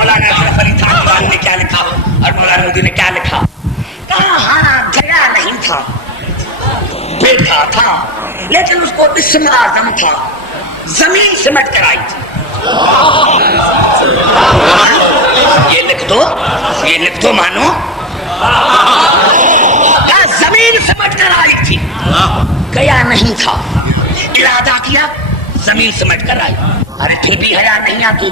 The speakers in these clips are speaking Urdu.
مولانا اشرف علی تھانوی نے کیا لکھا اور مولانا مودودی نے کیا لکھا؟ کہاں گیا نہیں تھا، بیٹھا تھا، لیکن اس کو اسم اعظم تھا، زمین سمٹ کر آئی تھی. یہ لکھ دو مانو. زمین سمٹ کر آئی تھی، گیا نہیں تھا، ارادہ کیا زمین سمٹ کر آئی. ارے پھر بھی حیا نہیں آتی؟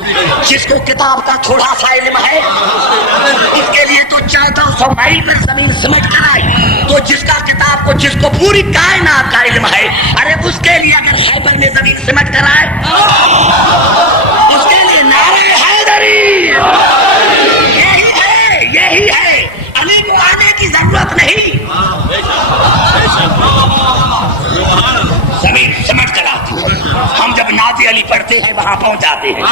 جس کو کتاب کا تھوڑا سا علم ہے اس کے لیے تو 1400 مائل پر زمین سمٹ کر آئی. تو جس کا کتاب کو، جس کو پوری کائنات کا علم ہے، ارے اس کے لیے اگر خیبر میں زمین سمٹ کر آئے، اس کے لیے نعرہ حیدری. یہی ہے علی کو آنے کی ضرورت نہیں. زمین سمٹ کر آتی. ہم جب نعت علی پڑھتے ہیں وہاں پہنچ جاتے ہیں.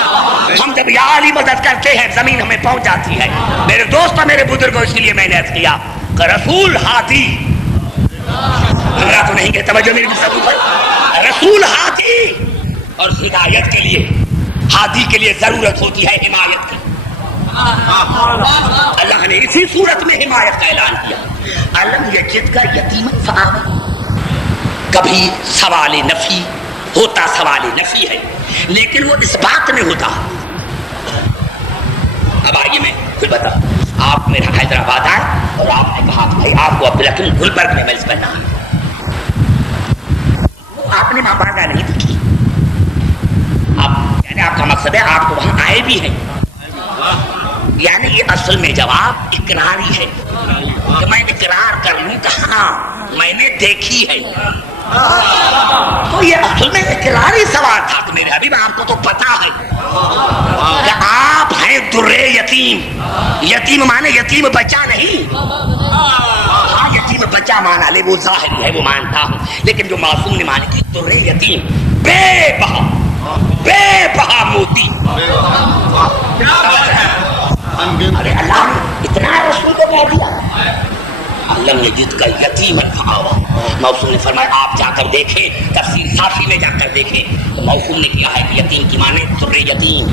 ہم جب یا علی مدد کرتے ہیں زمین ہمیں پہنچ جاتی ہے. میرے دوست اور میرے بزرگوں، اس لیے میں نے عرض کیا کہ رسول ہادی، ہمارا تو نہیں کہ توجہ میری گفتگو پر، رسول ہادی، اور ہدایت کے لیے، ہادی کے لیے ضرورت ہوتی ہے حمایت کی. اللہ نے اسی صورت میں حمایت کا اعلان کیا. علم یجد کا یتیم فآوی. کبھی سوال نفی ہوتا، سوال نفی ہے لیکن وہ اس بات میں ہوتا. اب آئیے میں پھر بتا. آپ میرا حیدرآباد آئے اور آپ نے کہا کہ بھائی آپ کو عبدالحکیم گلبرگ میں ملز کرنا ہے. آپ نے وہاں باغا نہیں دیکھی. یعنی آپ کا مقصد ہے آپ کو وہاں آئے بھی ہیں. یعنی یہ اصل میں جواب اقراری ہے کہ میں اقرار کر لوں کہ ہاں میں نے دیکھی ہے. تو یہ اصل میں اقراری سوال تھا کہ میرے حبیب آپ کو تو پتا ہے کہ آپ ہیں در یتیم. یتیم مانے یتیم بچہ نہیں. ہاں یتیم بچہ مانا لے وہ ظاہری ہے، وہ مانتا ہوں، لیکن جو معصوم نے مانے کی در یتیم، بے بہا موتی. ارے اللہ نے اتنا رسول کو کہہ دیا. علم یجد کا یتیم فآوی. موصوم نے فرمایا آپ جا کر دیکھیں، تفسیر صافی میں جا کر دیکھیں. موصوم نے کیا ہے کہ یتیم کی معنی در یتیم،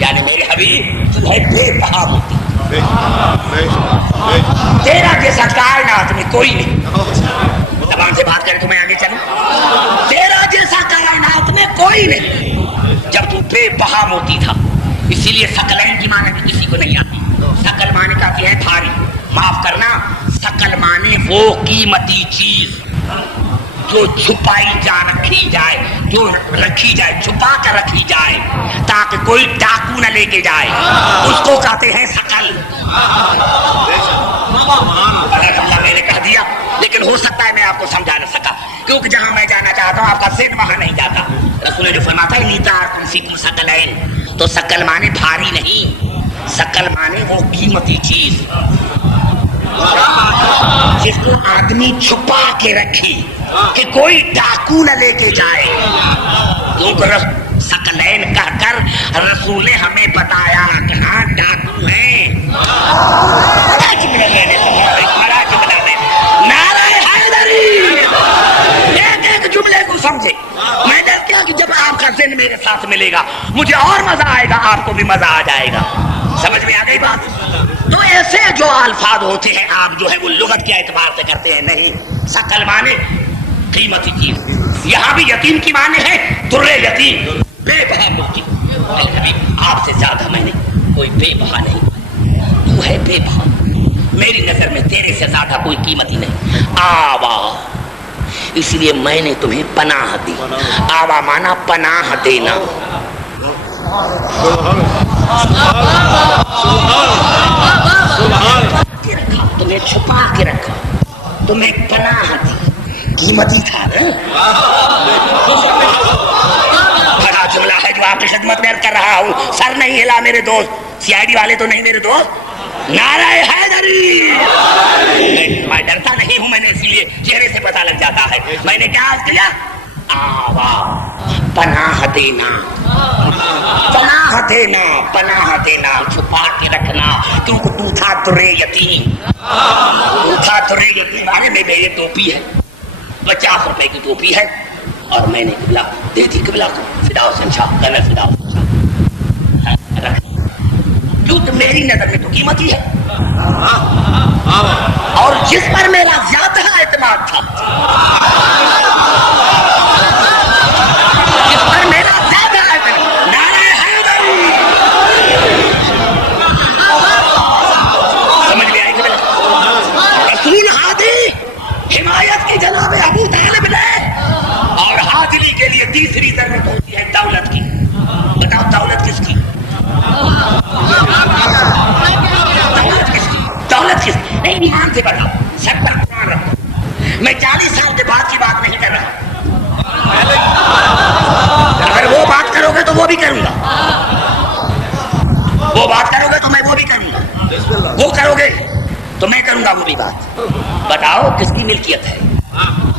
یعنی میرے حبیب تو ہے بے بہا موتی. تیرا جیسا کائنات میں کوئی نہیں. زبان سے بات کرے تو میں آگے چلوں. تیرا جیسا کائنات میں کوئی نہیں جب تو بے بہا موتی تھا. اسی لیے ثقلین کی معنی بھی کسی کو نہیں آتی. ثقل معنی کا کیا ہے؟ بھاری. معاف کرنا، ثقل معنی وہ قیمتی چیز جو چھپائی رکھی جائے، جو رکھی جائے، چھپا کر رکھی جائے تاکہ کوئی ڈاکو نہ لے کے جائے، اس کو کہتے ہیں ثقل. اللہ میں نے کہہ دیا لیکن ہو سکتا ہے میں آپ کو سمجھا نہ سکا، کیونکہ جہاں میں جانا چاہتا ہوں آپ کا ذہن وہاں نہیں جاتا. رسول نے جو فرماتا ہے نیتا تم فیکم ثقلین، تو ثقل معنی بھاری نہیں، ثقل معنی وہ قیمتی چیز جس کو آدمی چھپا کے رکھی کہ کوئی ڈاکو نہ لے کے جائے. کیونکہ ثقلین کہہ کر رسول نے ہمیں بتایا کہ ہاں ڈاکو ہیں. ایک جملے کو سمجھے. میں نے کیا کہ جب آپ کا ذہن میرے ساتھ ملے گا مجھے اور مزہ آئے گا، آپ کو بھی مزہ آ جائے گا. سمجھ میں آ گئی بات؟ تو ایسے جو الفاظ ہوتے ہیں آپ جو ہے وہ لغت کے اعتبار سے کرتے ہیں. نہیں، ثقل معنی قیمتی چیز. یہاں بھی یتیم کی معنی ہے در یتیم، بے بہا موتی. آپ سے زیادہ میں نے کوئی بے بہا نہیں. تو ہے بے بہا، میری نظر میں تیرے سے زیادہ کوئی قیمتی نہیں. آوا، اس لیے میں نے تمہیں پناہ دی. آوا مانا پناہ دینا. تمہیں چھپا کے رکھا، تمہیں پناہ دی. قیمتی تھا بڑا جملہ ہے جو آپ کی خدمت میں کر رہا ہوں. سر نہیں ہلا میرے دوست، سی آئی ڈی والے تو نہیں میرے دوست. نعرہ حیدری. میں ڈرتا نہیں ہوں، میں نے اسی لیے چہرے سے پتہ لگ جاتا ہے. میں نے کیا عرض کیا؟ آوا، پناہ دینا، پناہ دینا، پناہ دینا، چھپا کے رکھنا. کیونکہ تو تھا در یتیم، تو تھا در یتیم. ارے میری ٹوپی ہے 50 روپے کی ٹوپی ہے اور میں نے قبلہ دے دی. قبلہ کو فداؤ سے شاہ، فداؤ سے شاہ رکھ. کیوں تم میری نظر میں تو قیمتی ہے اور جس پر میرا زیادہ اعتماد تھا، جس پر میرا زیادہ اعتماد، نعرہ حیدری، سمجھ میں آئی کہ رسول ہادی حمایت کی جناب ابو طالب نے، اور حاضری کے لیے تیسری ضرورت ہوتی ہے دولت کی. بتاؤ دولت کس کی؟ دولت کس کی؟ نہیں ایمان سے بتاؤ، سب پر قرآن رکھو. میں 40 سال کے بعد کی بات نہیں کر رہا. اگر وہ بات کرو گے تو وہ بھی کروں گا، وہ بات کرو گے تو میں وہ بھی کروں گا، وہ کرو گے تو میں کروں گا وہ بھی بات. بتاؤ کس کی ملکیت ہے؟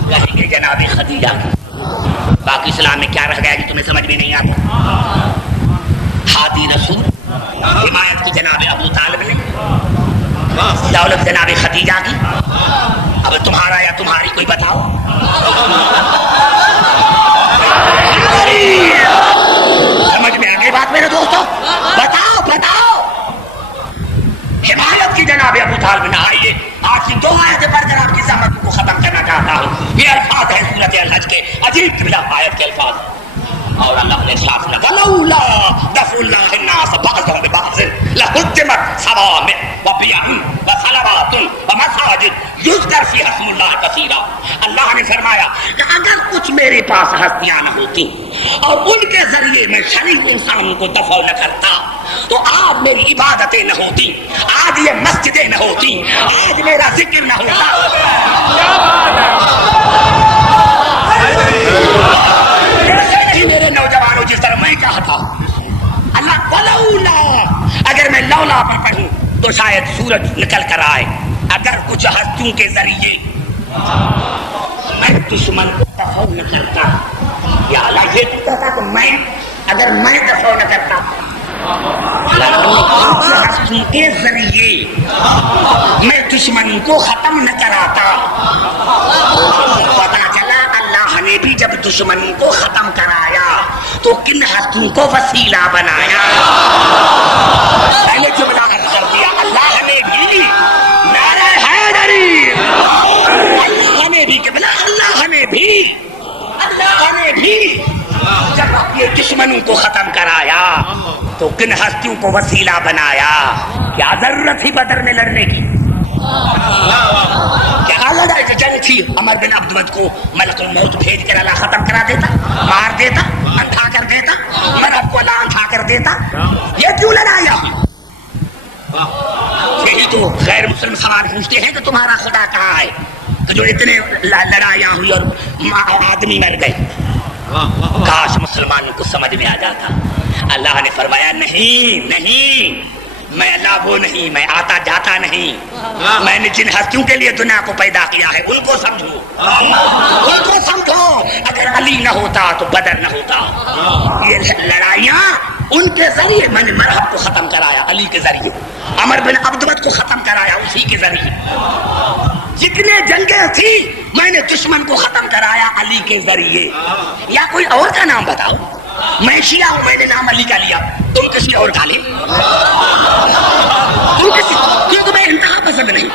کہیں گے جناب خدیجہ کی. باقی اسلام میں کیا رہ گیا کہ تمہیں سمجھ میں نہیں آتا؟ ہادی رسول، حمایت کی جناب ابو طالب نے، دولت جناب خدیجہ کی. اب تمہارا یا تمہاری کوئی بتاؤ. سمجھ میں آ گئی بات میرے دوستوں؟ بتاؤ بتاؤ. حمایت کی جناب ابو طالب نے. آئیے آج دو آیتیں پڑھ کر آپ کی زحمت کو ختم کرنا چاہتا ہوں. یہ الفاظ ہیں سورۃ الحج کے، عجیب طرح آیت کے الفاظ. اور اللہ نے ساتھ لگا لولا دفع اللہ الناس بعضهم ببعض لهدمت صوامع وبيع وصلوات ومساجد يذكر فيها اسم الله كثيرا. اللہ نے فرمایا کہ اگر کچھ میرے پاس ہستیاں نہ ہوتی اور ان کے ذریعے میں شریف انسانوں کو دفع نہ کرتا تو آج میری عبادتیں نہ ہوتی، آج یہ مسجدیں نہ ہوتی، آج میرا ذکر نہ ہوتا. میرے نوجوانوں جس طرح میں کہا تھا اللہ ولولا، اگر میں لولا پر پڑھوں تو شاید سورج نکل کر آئے. اگر کچھ ہستیوں کے ذریعے میں دشمن کو دفع نہ کرتا، یا اللہ یہ کہتا کہ میں اگر میں دفع نہ کرتا، ہستیوں کے ذریعے میں دشمن کو ختم نہ کراتا. پتا چلا اللہ نے بھی جب دشمن کو ختم کرایا تو کن ہستیوں کو وسیلہ بنایا. پہلے جملہ کر دیا اللہ نے بھی، نعرہ حیدری، اللہ نے بھی، اللہ نے بھی، اللہ نے بھی جب اپنے دشمنوں کو ختم کرایا تو کن ہستیوں کو وسیلہ بنایا. کیا ضرورت تھی بدر میں لڑنے کی؟ کیا لڑائی کی جنگ تھی؟ عمر بن عبد کو ملک الموت بھیج کر اللہ ختم کرا دیتا، مار دیتا، اندھا کر دیتا، مرد کو اللہ اندھا کر دیتا. یہ کیوں لڑایا؟ یہی تو غیر مسلم سوال پوچھتے ہیں کہ تمہارا خدا کہاں ہے، کہ جو اتنے لڑائیاں ہوئی اور آدمی مر گئے. کاش مسلمانوں کو سمجھ میں آ جاتا. اللہ نے فرمایا نہیں نہیں، میں اللہ وہ نہیں، میں آتا جاتا نہیں. میں نے جن ہستیوں کے لیے دنیا کو پیدا کیا ہے ان کو سمجھو، ان کو سمجھو. اگر علی نہ ہوتا تو بدر نہ ہوتا. یہ لڑائیاں ان کے ذریعے میں نے مرحب کو ختم کرایا، علی کے ذریعے. عمر بن عبد کو ختم کرایا اسی کے ذریعے. جتنے جنگیں تھی میں نے دشمن کو ختم کرایا علی کے ذریعے. یا کوئی اور کا نام بتاؤ. میں شیعہ ہوں، میں نے نام علی کا لیا، تم کسی اور کا لے. کیونکہ میں انتہا پسند نہیں.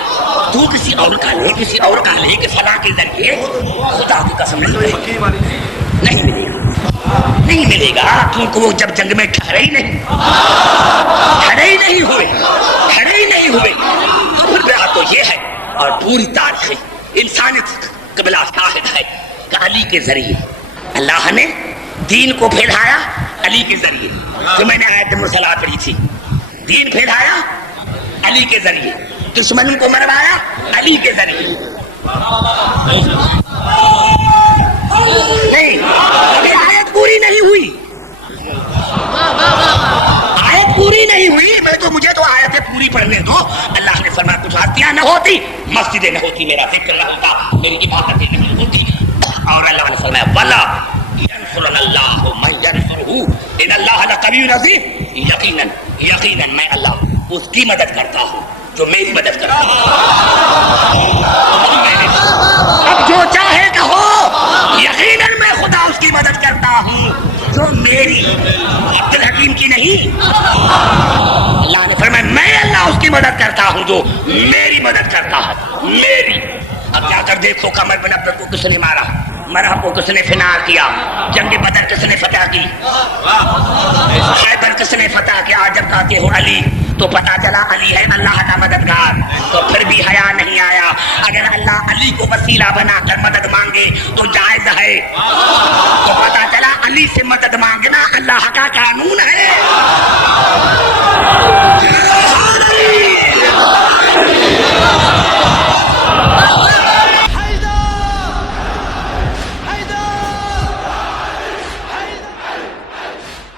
تو کسی اور کا لے، کسی اور کا لے کہ فلاں کے ذریعے. خدا کی قسم نہیں ملے گا، نہیں ملے گا، نہیں ملے گا. کیونکہ وہ جب جنگ میں ٹھہرے ہی نہیں، ٹھہرے ہی نہیں ہوئے، ٹھہرے ہی نہیں ہوئے. تو یہ ہے اور پوری تاریخ انسانیت قبلہ شاہد ہے کہ علی کے ذریعے اللہ نے دین کو پھیلایا. علی کے ذریعے جو میں نے آیت مرسلات پڑھی تھی، دین پھیلایا علی کے ذریعے، دشمنوں کو مروایا علی کے ذریعے. نہیں، آیت پوری نہیں ہوئی، آیت پوری نہیں ہوئی. میں تو مجھے تو آیتیں پوری پڑھنے دو. اللہ نے فرمایا کچھ ہستیاں نہ ہوتی، مسجدیں نہ ہوتی، میرا ذکر نہ ہوتا، میری عبادتیں نہیں ہوتی. اور اللہ نے فرمایا ولا ينصرن الله من ينصره ان الله لقوي عزيز. یقیناً یقیناً میں اللہ اس کی مدد کرتا ہوں جو میری مدد کرتا ہے. اب جو چاہے کہو، یقیناً میں خدا اس کی مدد کرتا ہوں جو میری، عبد الحکیم کی نہیں. اللہ نے فرمایا میں اللہ اس کی مدد کرتا ہوں جو میری مدد کرتا ہے، میری۔ اب جا کر دیکھو قمر بن عبد کو کس نے مارا، مرحب کو کس نے فنار کیا، جنگ بدر کس نے فتح کی، خیبر کس نے فتح کیا۔ آج جب کہتے ہو علی تو پتا چلا علی ہے اللہ کا مددگار، تو پھر بھی حیا نہیں آیا۔ اگر اللہ علی کو وسیلہ بنا کر مدد مانگے تو جائز ہے، تو پتا چلا علی سے مدد مانگنا اللہ کا قانون ہے۔